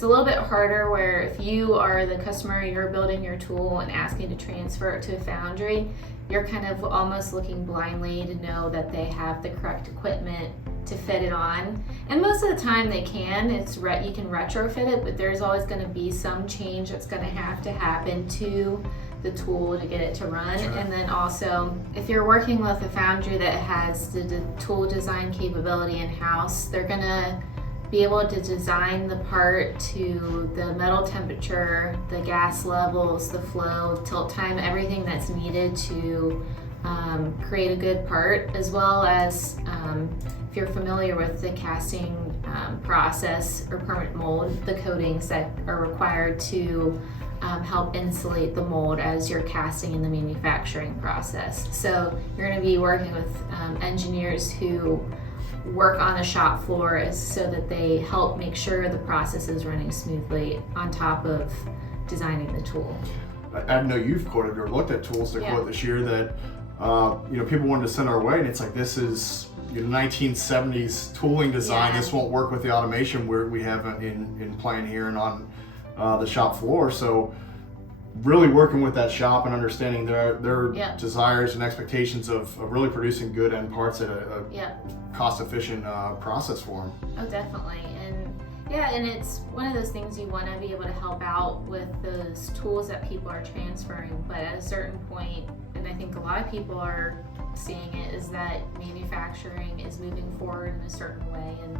It's a little bit harder where if you are the customer, you're building your tool and asking to transfer it to a foundry, you're kind of almost looking blindly to know that they have the correct equipment to fit it on. And most of the time they can. You can retrofit it, but there's always going to be some change that's going to happen to the tool to get it to run. Sure. And then also, if you're working with a foundry that has the tool design capability in-house, they're going to be able to design the part to the metal temperature, the gas levels, the flow, tilt time, everything that's needed to create a good part, as well as if you're familiar with the casting process or permanent mold, the coatings that are required to help insulate the mold as you're casting in the manufacturing process. So you're going to be working with engineers who work on the shop floor so that they help make sure the process is running smoothly on top of designing the tool. I know you've quoted or looked at tools to quote this year that people wanted to send our way, and it's like, this is 1970s tooling design. This won't work with the automation we have in plan here and on the shop floor. So really working with that shop and understanding their desires and expectations of really producing good end parts at a cost-efficient process for them. Oh, definitely. And it's one of those things you want to be able to help out with those tools that people are transferring, but at a certain point, and I think a lot of people are seeing it, is that manufacturing is moving forward in a certain way, and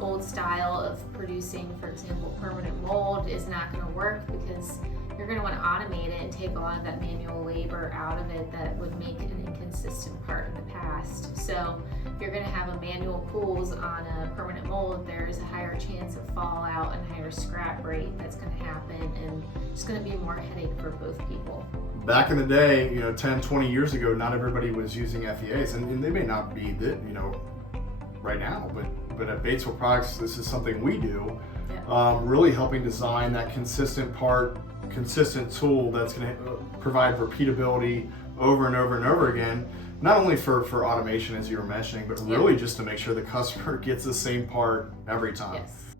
old style of producing, for example, permanent mold is not going to work, because you're going to want to automate it and take a lot of that manual labor out of it that would make an inconsistent part in the past. So if you're going to have a manual pulls on a permanent mold, there's a higher chance of fallout and higher scrap rate that's going to happen, and it's going to be more headache for both people. Back in the day, 10, 20 years ago, not everybody was using FEAs, and they may not be that, right now, but at Batesville Products, this is something we do, really helping design that consistent tool that's going to provide repeatability over and over and over again, not only for automation, as you were mentioning, but really just to make sure the customer gets the same part every time. Yes.